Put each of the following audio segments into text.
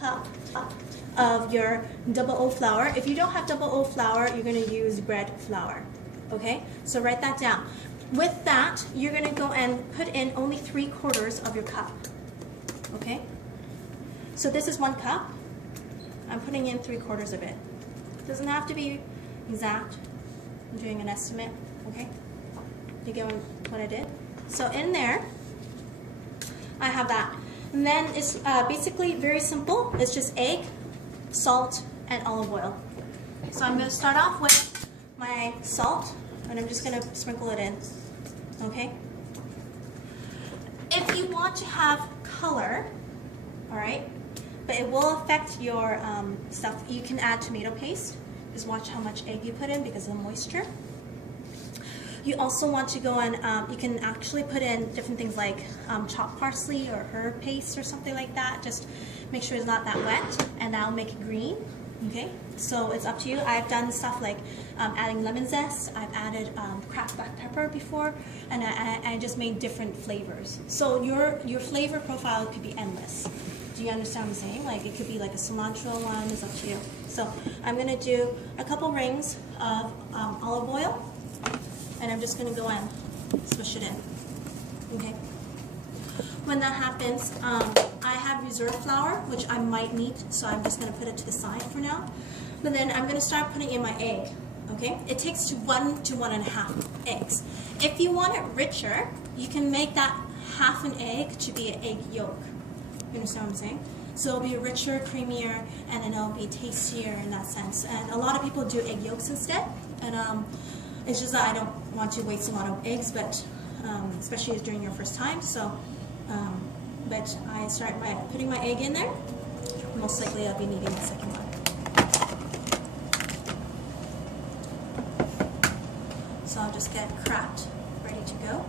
cup of your double O flour. If you don't have double O flour, you're going to use bread flour. Okay, so write that down. With that, you're going to go and put in only 3/4 of your cup. Okay, so this is 1 cup. I'm putting in 3/4 of it. Doesn't have to be exact. I'm doing an estimate. Okay, you get what I did? So in there, I have that. And then it's basically very simple. It's just egg, salt, and olive oil. So I'm going to start off with my salt, and I'm just going to sprinkle it in. Okay? If you want to have color, all right, but it will affect your stuff, you can add tomato paste. Just watch how much egg you put in because of the moisture. You also want to go and you can actually put in different things like chopped parsley or herb paste or something like that. Just make sure it's not that wet, and that'll make it green. Okay, so it's up to you. I've done stuff like adding lemon zest. I've added cracked black pepper before, and I just made different flavors. So your flavor profile could be endless. Do you understand what I'm saying? Like it could be like a cilantro one. It's up to you. So I'm gonna do a couple rings of olive oil. And I'm just going to go and swish it in. Okay. When that happens, I have reserve flour, which I might need, so I'm just going to put it to the side for now. But then I'm going to start putting in my egg. Okay. It takes 1 to 1.5 eggs. If you want it richer, you can make that half an egg to be an egg yolk. You understand what I'm saying? So it'll be richer, creamier, and then it'll be tastier in that sense. And a lot of people do egg yolks instead. And it's just that I don't want to waste a lot of eggs, but especially during your first time. So, but I start by putting my egg in there. Most likely I'll be needing the second one. So I'll just get it cracked, ready to go.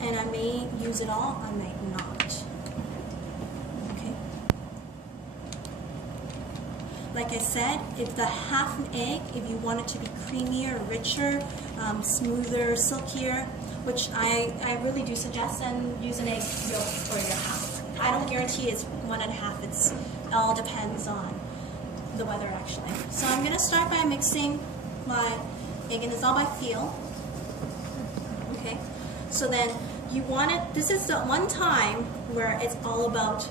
And I may use it all, I may not. Like I said, if the half an egg, if you want it to be creamier, richer, smoother, silkier, which I really do suggest, then use an egg yolk for your half. I don't guarantee it's 1.5. It all depends on the weather actually. So I'm gonna start by mixing my egg, and it's all by feel. Okay. So then you want it. This is the one time where it's all about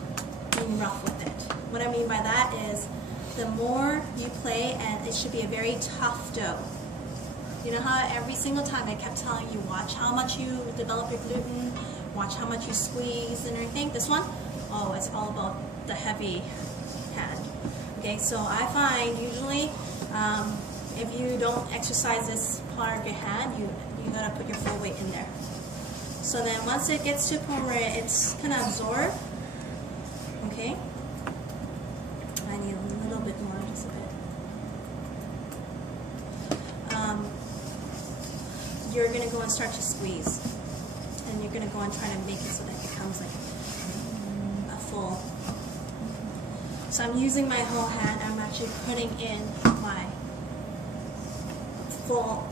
being rough with it. What I mean by that is, the more you play, and it should be a very tough dough. You know how every single time I kept telling you, watch how much you develop your gluten, watch how much you squeeze and everything. This one, oh, it's all about the heavy hand. Okay, so I find usually if you don't exercise this part of your hand, you gotta put your full weight in there. So then once it gets to a point where it's gonna absorb, okay, I need a little bit more, just a bit. You're going to go and start to squeeze. And you're going to go and try to make it so that it becomes like a full. So I'm using my whole hand. I'm actually putting in my full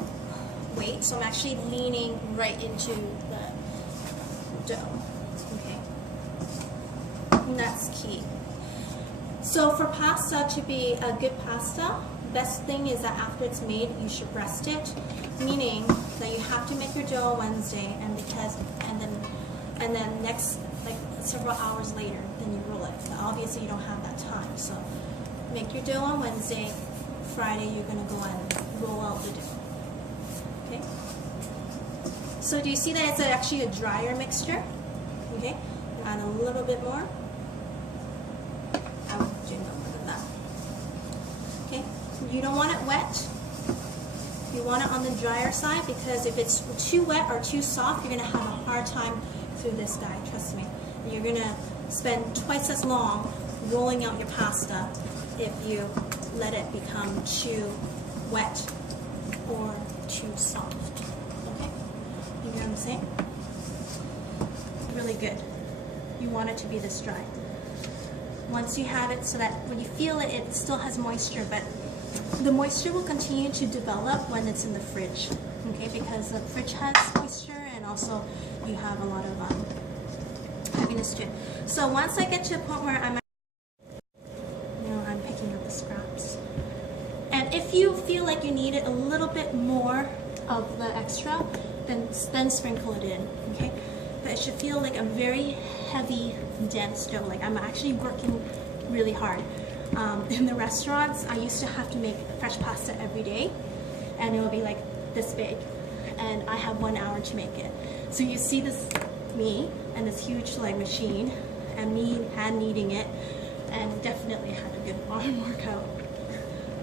weight. So I'm actually leaning right into the dough. Okay. And that's key. So for pasta to be a good pasta, best thing is that after it's made, you should rest it, meaning that you have to make your dough on Wednesday, and then next, like several hours later, then you roll it. But obviously, you don't have that time, so make your dough on Wednesday. Friday, you're gonna go and roll out the dough. Okay. So do you see that it's actually a drier mixture? Okay. Add a little bit more. I would do no more than that. Okay. You don't want it wet. You want it on the drier side, because if it's too wet or too soft, you're going to have a hard time through this guy, trust me. And you're going to spend twice as long rolling out your pasta if you let it become too wet or too soft. Okay? You know what I'm saying? Really good. You want it to be this dry. Once you have it so that when you feel it, it still has moisture, but the moisture will continue to develop when it's in the fridge, okay? Because the fridge has moisture, and also you have a lot of heaviness to it. So once I get to a point where I'm like you need it a little bit more of the extra, then sprinkle it in, okay? But it should feel like a very heavy, dense dough. Like I'm actually working really hard. In the restaurants, I used to have to make fresh pasta every day, and it would be like this big, and I have 1 hour to make it. So you see this me and this huge like machine, and me hand kneading it, and definitely had a good arm workout.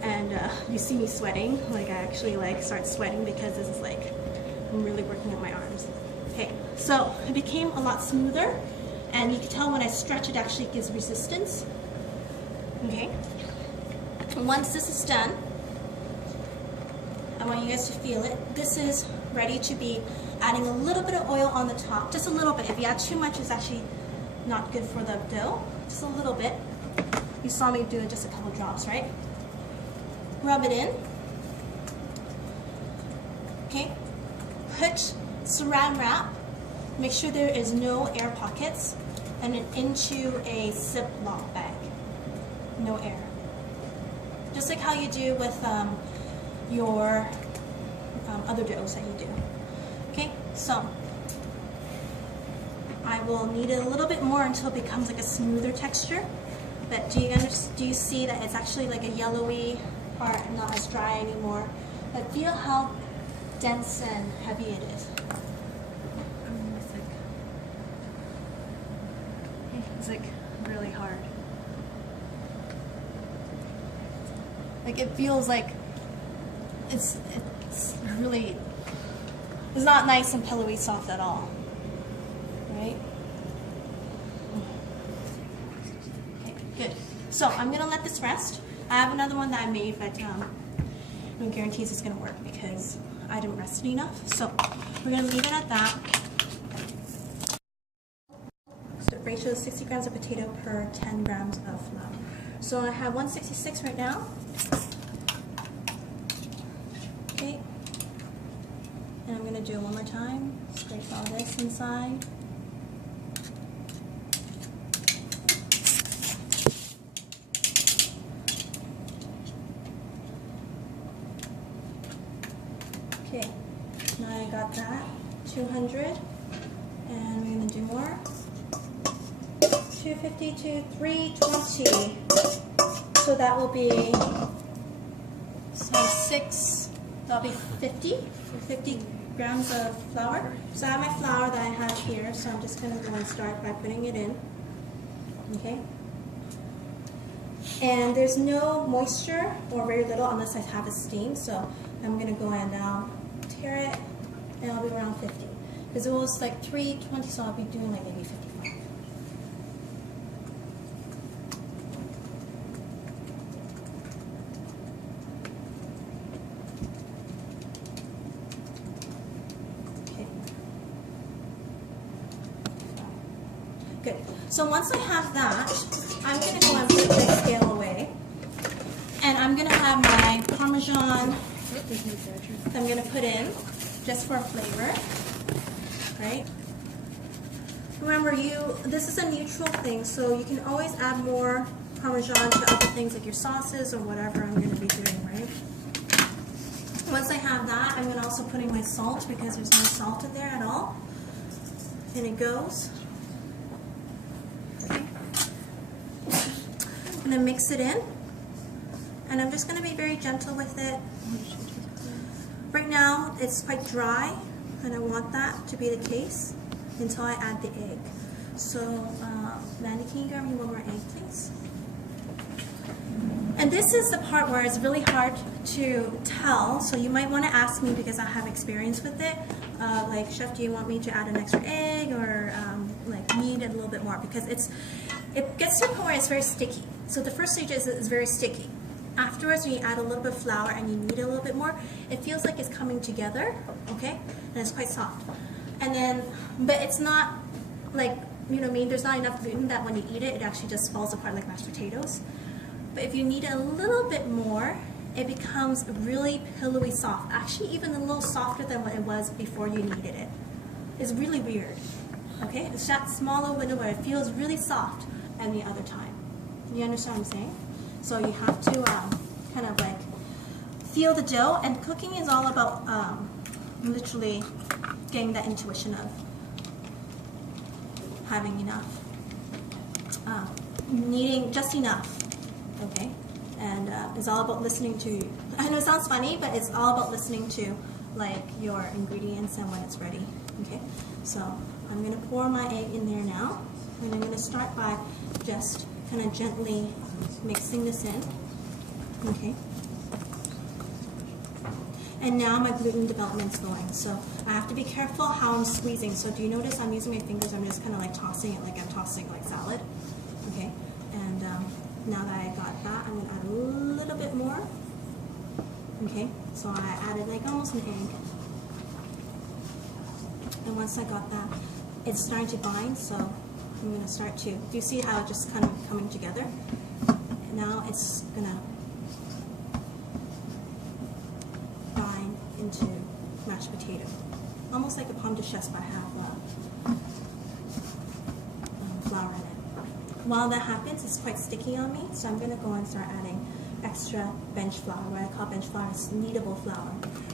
And you see me sweating, like I actually like start sweating because this is like I'm really working on my arms. Okay, so it became a lot smoother, and you can tell when I stretch it actually gives resistance. Okay, once this is done, I want you guys to feel it. This is ready to be adding a little bit of oil on the top, just a little bit. If you add too much, it's actually not good for the dough. Just a little bit. You saw me do it, just a couple drops, right? Rub it in. Okay, put saran wrap. Make sure there is no air pockets, and then into a Ziploc bag. No air. Just like how you do with your other doughs that you do. Okay, so I will knead it a little bit more until it becomes like a smoother texture. But do you see that it's actually like a yellowy part, not as dry anymore? But feel how dense and heavy it is. It's like really hard. Like it feels like it's really, it's not nice and pillowy soft at all, right? Okay, good. So I'm gonna let this rest. I have another one that I made, but no guarantees it's gonna work because I didn't rest it enough. So we're gonna leave it at that. So the ratio is 60 grams of potato per 10 grams of flour. So I have 166 right now. Okay. And I'm gonna do it one more time. Scrape all this inside. Okay, now I got that, 200, and we're gonna do more. 250 to 320. So that will be, so 6, that'll be 50 grams of flour. So I have my flour that I have here, so I'm just gonna go and start by putting it in, okay? And there's no moisture, or very little, unless I have a steam, so I'm gonna go and now tear it, and I'll be around 50. Because it was like 320, so I'll be doing like maybe 55. Good. So once I have that, I'm going to go and put the scale away. And I'm going to have my Parmesan I'm going to put in just for flavor. Right? Remember, this is a neutral thing, so you can always add more Parmesan to other things like your sauces or whatever I'm going to be doing, right? Once I have that, I'm going to also put in my salt because there's no salt in there at all. And it goes. And then mix it in, and I'm just going to be very gentle with it. Right now it's quite dry, and I want that to be the case until I add the egg. So Mandy, can you grab me one more egg, please? And this is the part where it's really hard to tell, so you might want to ask me because I have experience with it. Like, Chef, do you want me to add an extra egg, or like knead it a little bit more? Because it gets to a point where it's very sticky. So the first stage is very sticky. Afterwards, when you add a little bit of flour and you knead it a little bit more, it feels like it's coming together, okay? And it's quite soft. And then, but it's not like, you know what I mean, there's not enough gluten that when you eat it, it actually just falls apart like mashed potatoes. But if you knead it a little bit more, it becomes really pillowy soft. Actually, even a little softer than what it was before you kneaded it. It's really weird, okay? It's that smaller window where it feels really soft and the other time. You understand what I'm saying? So you have to kind of like feel the dough, and cooking is all about literally getting that intuition of having enough, needing just enough, okay? And it's all about listening to, I know it sounds funny, but it's all about listening to like your ingredients and when it's ready, okay? So I'm gonna pour my egg in there now, and I'm gonna start by just kind of gently mixing this in, okay? And now my gluten development's going. So I have to be careful how I'm squeezing. So do you notice I'm using my fingers, I'm just kind of like tossing it like I'm tossing like salad, okay? And now that I got that, I'm gonna add a little bit more, okay? So I added like almost an egg. And once I got that, it's starting to bind, so I'm gonna start to, do you see how it's just kind of coming together? And now it's gonna bind into mashed potato. Almost like a pomme de chasse, but I have flour in it. While that happens, it's quite sticky on me, so I'm gonna go and start adding extra bench flour. What I call bench flour is kneadable flour.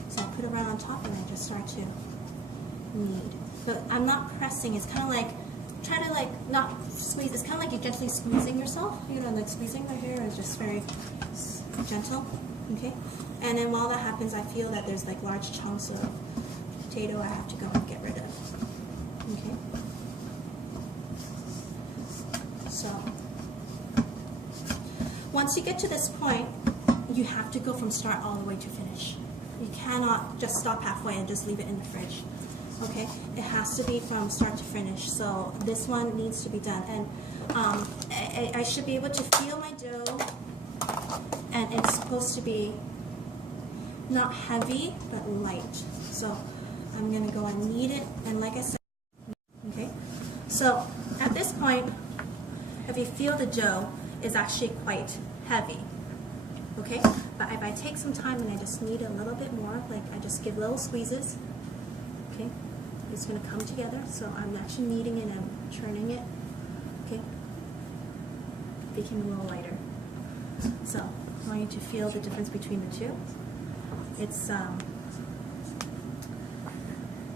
So I put it right on top and I just start to knead. But I'm not pressing, it's kind of like, try to like not squeeze, it's kind of like you're gently squeezing yourself, you know, like squeezing right here is just very gentle, okay? And then while that happens, I feel that there's like large chunks of potato I have to go and get rid of, okay? So, once you get to this point, you have to go from start all the way to finish. You cannot just stop halfway and just leave it in the fridge. Okay, it has to be from start to finish. So this one needs to be done, and I should be able to feel my dough, and it's supposed to be not heavy but light. So I'm gonna go and knead it, and like I said, okay. So at this point, if you feel the dough is actually quite heavy, okay. But if I take some time and I just knead a little bit more, like I just give little squeezes. Okay, it's going to come together, so I'm actually kneading it and I'm churning it. Okay, it became a little lighter. So I want you to feel the difference between the two. It's I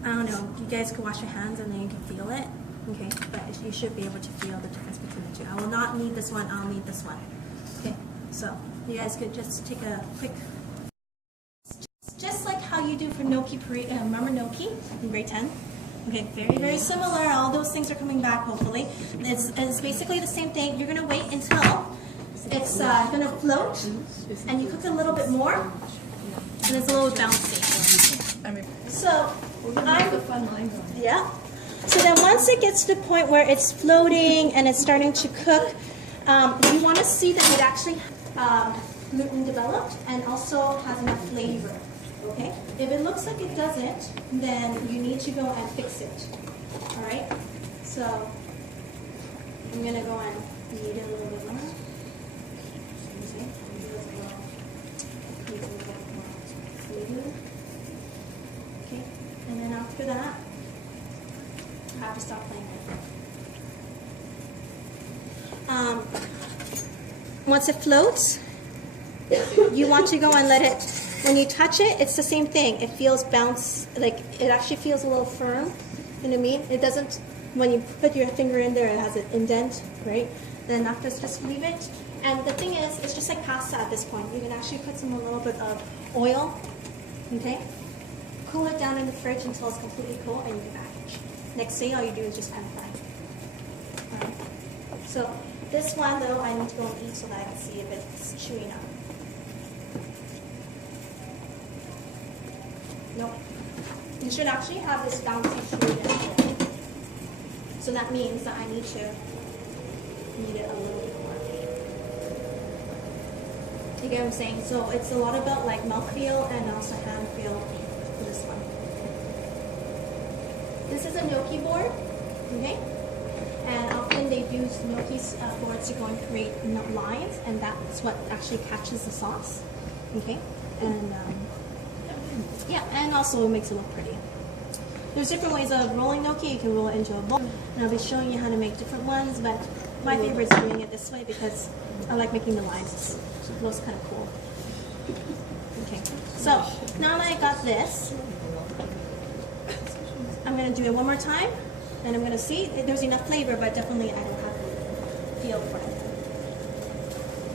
don't know. You guys can wash your hands and then you can feel it. Okay, but you should be able to feel the difference between the two. I will not knead this one. I'll knead this one. Okay, so you guys could just take a quick. Just like how you do for gnocchi, remember gnocchi in grade 10? Okay, very, very similar. All those things are coming back, hopefully. It's basically the same thing. You're going to wait until it's going to float, and you cook it a little bit more, and it's a little bouncy. So, yeah. So then once it gets to the point where it's floating and it's starting to cook, you want to see that it actually gluten developed and also has enough flavor. Okay, if it looks like it doesn't, then you need to go and fix it. All right, so I'm gonna go and knead it a little bit more. Okay, and then after that, I have to stop playing with it. Once it floats, you want to go and let it. When you touch it, it's the same thing. It feels bounce, like it actually feels a little firm. You know what I mean? It doesn't, when you put your finger in there, it has an indent, right? Then after, just leave it. And the thing is, it's just like pasta at this point. You can actually put a little bit of oil, okay? Cool it down in the fridge until it's completely cool, and you can package. Next thing, all you do is just pan fry. All right. So this one, though, I need to go and eat so that I can see if it's chewy enough. Nope. You should actually have this bouncy chewy. So that means that I need to knead it a little bit more. You get what I'm saying? So it's a lot about like mouthfeel and also hand feel for this one. This is a gnocchi board, okay? And often they use gnocchi boards to go and create lines, and that's what actually catches the sauce, okay? And yeah, and also it makes it look pretty. There's different ways of rolling gnocchi. You can roll it into a bowl, and I'll be showing you how to make different ones, but my favorite is doing it this way because I like making the lines. It looks kind of cool. Okay. So now that I got this, I'm gonna do it one more time, and I'm gonna see if there's enough flavor, but definitely I don't have the feel for it.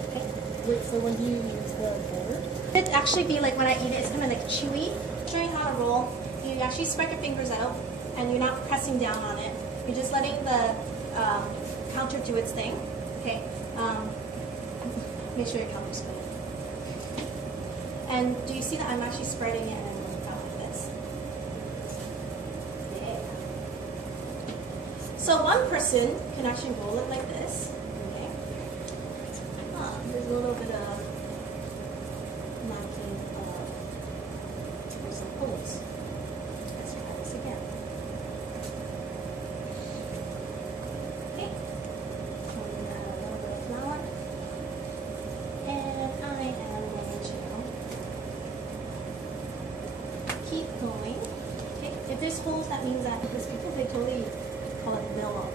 Okay. Wait, so when do you use the board? It actually be like when I eat it, it's kind of like chewy. Showing how to roll, you actually spread your fingers out, and you're not pressing down on it. You're just letting the counter do its thing. Okay. Make sure your counter's good. And do you see that I'm actually spreading it and rolling it out like this? Yeah. So one person can actually roll it like this. Okay. There's a little bit of lacking there's some holes. Let's try this again. Okay. Pouring that a little bit of flour. And I am going to keep going. Okay. If there's holes, that means that because people they totally call it milk.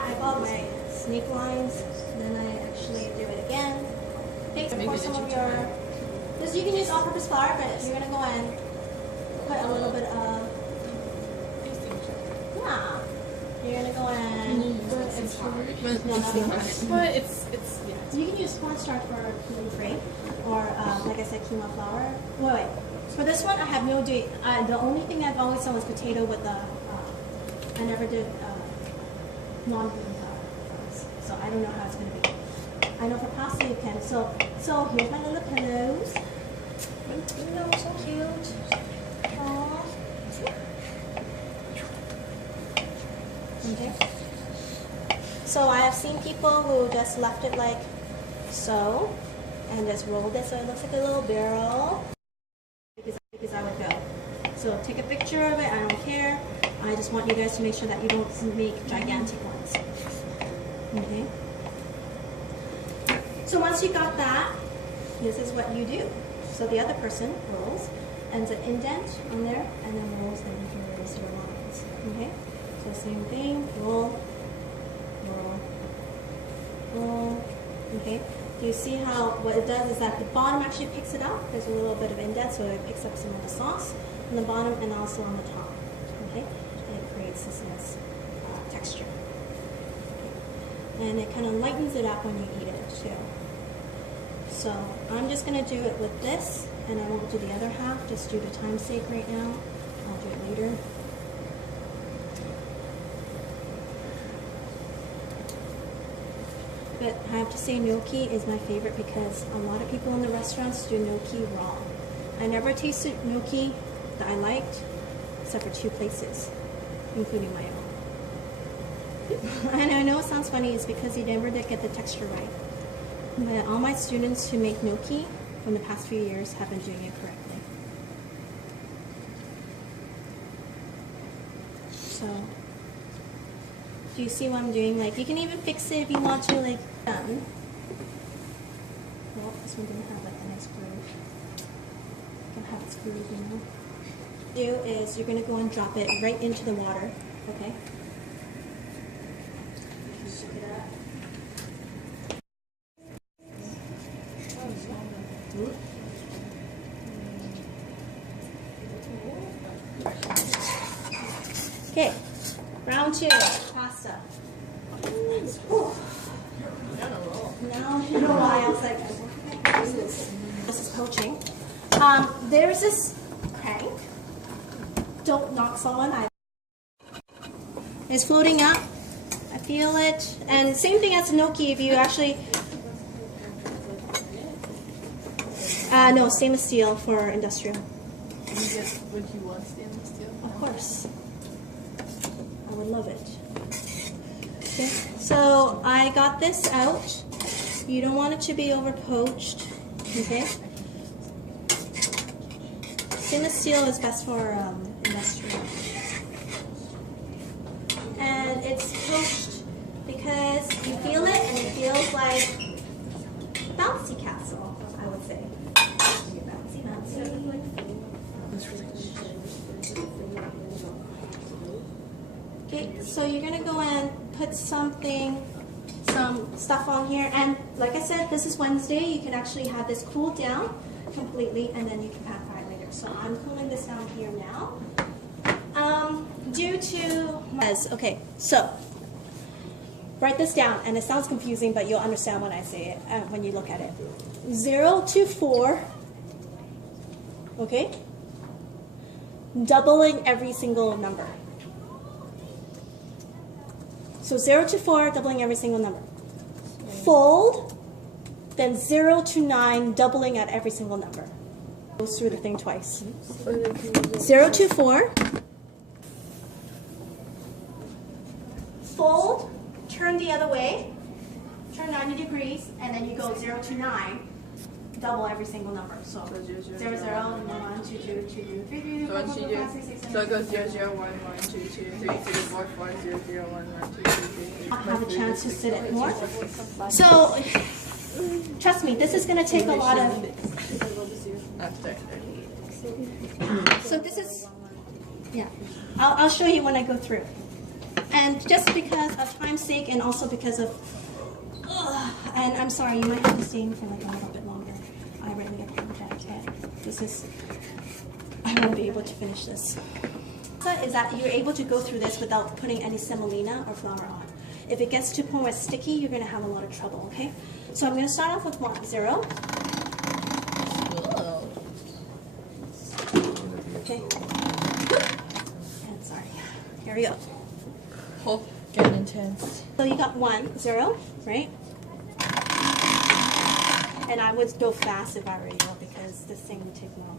I got my snake lines, then I actually do it again. Okay, pour some of your. Because you can use all-purpose flour, but you're gonna go and put a little bit of. Yeah. You're gonna go and. It's hard. But it's yeah. You can use cornstarch for gluten-free, or like I said, quinoa flour. Wait. For this one, I have no date. The only thing I've always done was potato with the. I never did non-gluten flour, so I don't know how it's gonna be. I know for pasta you can. So here's my little pillows. Oh, so cute. Aww. Okay. So I have seen people who just left it like so, and just rolled it so it looks like a little barrel. Because I would go. So take a picture of it. I don't care. I just want you guys to make sure that you don't make gigantic ones. Okay. So once you got that, this is what you do. So the other person rolls, ends an indent on there, and then rolls them into your lines. Okay. So same thing. Roll. Roll. Roll. Okay. Do you see how what it does is that the bottom actually picks it up? There's a little bit of indent, so it picks up some of the sauce on the bottom and also on the top. Okay, and it creates this nice texture. Okay. And it kind of lightens it up when you eat it too. So I'm just gonna do it with this, and I won't do the other half just due to time's sake right now. I'll do it later. But I have to say gnocchi is my favorite because a lot of people in the restaurants do gnocchi raw. I never tasted gnocchi that I liked except for 2 places, including my own. And I know it sounds funny, it's because you never did get the texture right. But all my students who make gnocchi from the past few years have been doing it correctly. So, do you see what I'm doing? Like, you can even fix it if you want to, like, done. Well, this one didn't have like a nice groove. You can have its groove, you know. What you do is you're going to go and drop it right into the water, okay? Shake it up. Okay, round 2, pasta. Ooh. Now, you know why I was like, this is poaching. There's this crank. Don't knock someone. It's floating up. I feel it. And same thing as gnocchi. If you actually, no, stainless steel for industrial. Would you want stainless steel? Of course. I would love it. Okay, so I got this out. You don't want it to be over poached. Okay. Stainless steel is best for industrial. And it's poached because you feel it and it feels like bouncy castle, I would say. Bouncy, bouncy. Okay, so you're gonna go and put some some stuff on here. And like I said, this is Wednesday. You can actually have this cooled down completely, and then you can pan fry it later. So I'm cooling this down here now. Due to okay, so write this down, and it sounds confusing, but you'll understand when I say it when you look at it. 0 to 4. Okay, doubling every single number. So 0 to 4, doubling every single number. Fold, then 0 to 9, doubling at every single number. Goes through the thing twice. 0 to 4. Fold, turn the other way, turn 90 degrees, and then you go 0 to 9, double every single number. So 0, 0, 1, 2, 2, 2, 3, 4, 5, 6, 7, 8. So it goes 0, 0, 1, 1, 2, 2, 3, 4, 4, 0, 0, 1, 1, 2, 2, 3. I'll have a chance to sit it more. So, trust me, this is going to take a lot of... So this is... Yeah, I'll show you when I go through. And just because of time's sake, and also because of... and I'm sorry, you might have to stay in for like a little bit longer. I really apologize, but this is... I won't be able to finish this. Is that you're able to go through this without putting any semolina or flour on. If it gets to a point where it's sticky, you're going to have a lot of trouble, okay? So I'm going to start off with 1, 0. Okay. And sorry. Here we go. Oh, getting intense. So you got 1, 0, right? And I would go fast if I were you because this thing would take long.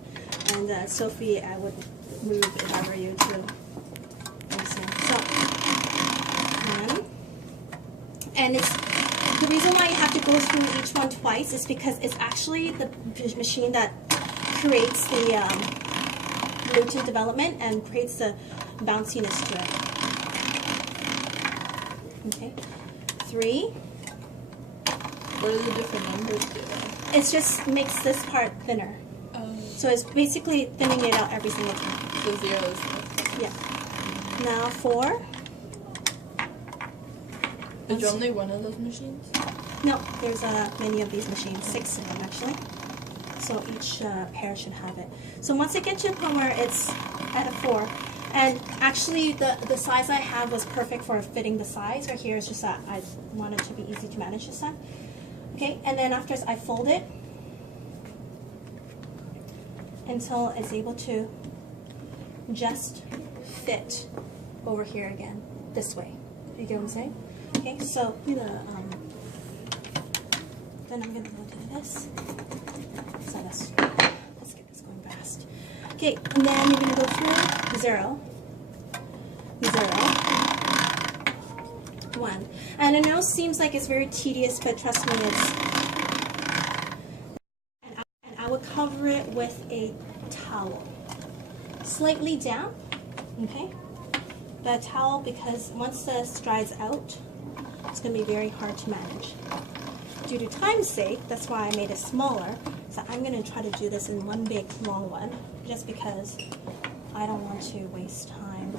And Sophie, I would move if I were you too. So, 1. And it's the reason why you have to go through each one twice is because it's actually the machine that creates the gluten development and creates the bounciness to it. Okay. 3. What are the different numbers do? It just makes this part thinner. So it's basically thinning it out every single time. So 0 is Yeah. Now 4. Is there only one of those machines? No, there's many of these machines, 6 of them actually. So each pair should have it. So once it gets to a point where it's at a 4, and actually the size I have was perfect for fitting the size. Right here is just that I want it to be easy to manage this time. Okay, and then after I fold it until it's able to just fit over here again, this way. You get what I'm saying? Okay, so then I'm going to go do this. So let's get this going fast. Okay, and then you're going to go through 0, 0, 1. And I know it seems like it's very tedious, but trust me, it's... And I would cover it with a towel. Slightly damp, okay? The towel, because once this dries out, it's going to be very hard to manage. Due to time's sake, that's why I made it smaller. So I'm going to try to do this in one big long one, just because I don't want to waste time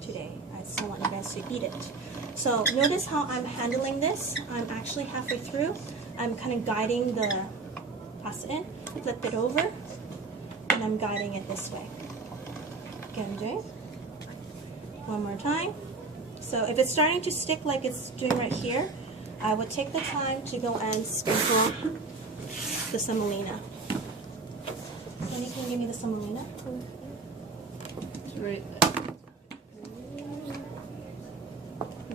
today. I still want you guys to eat it. So notice how I'm handling this. I'm actually halfway through. I'm kind of guiding the pasta in, flip it over, and I'm guiding it this way. Okay, I'm doing one more time. So if it's starting to stick like it's doing right here, I would take the time to go and sprinkle the semolina. Sandy, can you give me the semolina? It's right there.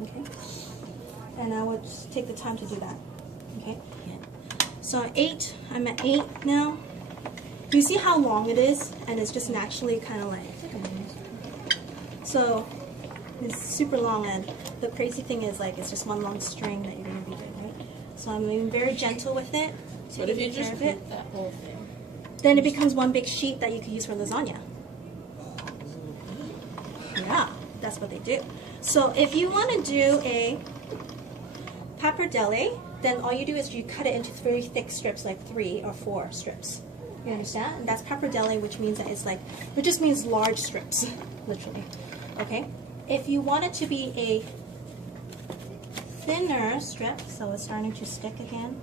Okay. And I would just take the time to do that. Okay. So 8, I'm at 8 now. Do you see how long it is? And it's just naturally kind of like... So it's super long, and the crazy thing is like it's just one long string that you're going to be doing, right? So I'm being very gentle with it. What if you just put that whole thing? Then it becomes one big sheet that you can use for lasagna. Yeah, that's what they do. So if you want to do a pappardelle, then all you do is you cut it into very thick strips, like 3 or 4 strips. You understand? And that's pappardelle, which means that it's like, it just means large strips, literally. Okay? If you want it to be a thinner strip, so it's starting to stick again.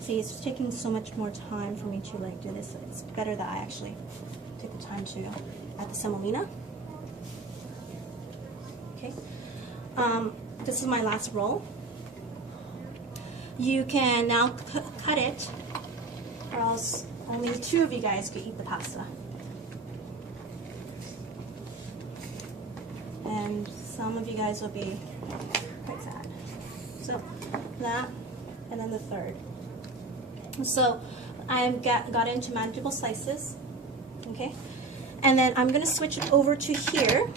See, it's taking so much more time for me to like do this. It's better that I actually take the time to add the semolina. Okay. This is my last roll. You can now cut it, or else only 2 of you guys could eat the pasta. And some of you guys will be quite sad. So that, and then the third. So I've got into manageable slices, okay? And then I'm gonna switch it over to here,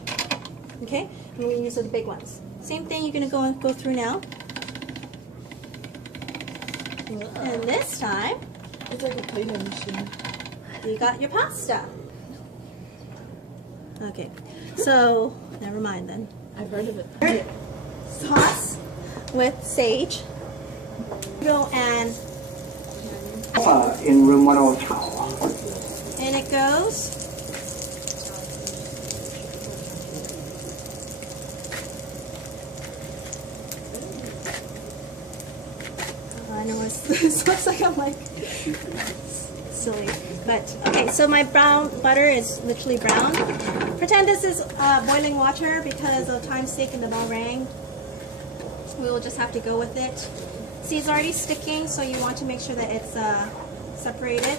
okay? I'm gonna use the big ones. Same thing, you're gonna go through now. And this time, It's like a plating machine. you got your pasta. Okay, so never mind then. I've heard of it. Sauce with sage. Go and in room 102. in it goes. I know this looks like I'm like silly, but okay. So my brown butter is literally brown. Pretend this is boiling water because of time's sake and the bell rang. We will just have to go with it. See, it's already sticking, so you want to make sure that it's separated.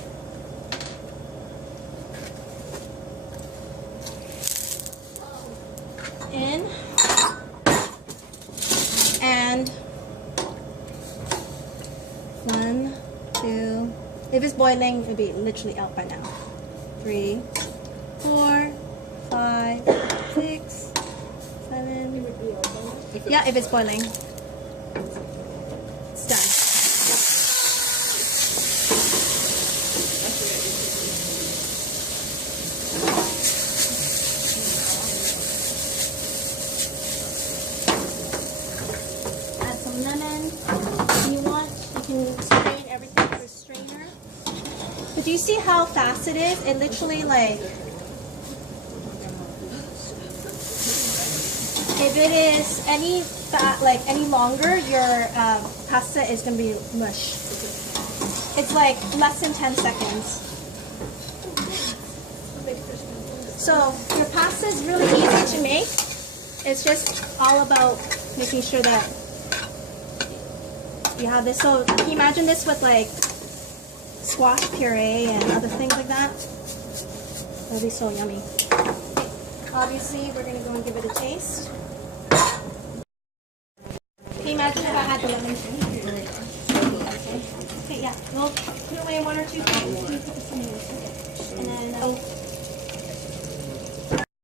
In and 1, 2. If it's boiling, it'll be literally out by now. 3, 4, 5, 6, 7. Yeah, if it's boiling. It's done. Add some lemon. If you want, you can strain everything through a strainer. But do you see how fast it is? It literally like, if it is any any longer, your pasta is gonna be mush. It's like less than 10 seconds. So your pasta is really easy to make. It's just all about making sure that you have this. So can you imagine this with like squash puree and other things like that? That'll be so yummy. Obviously, we're gonna go and give it a taste. Can you imagine if I had the lemon? Okay, yeah. We'll put away 1 or 2 things.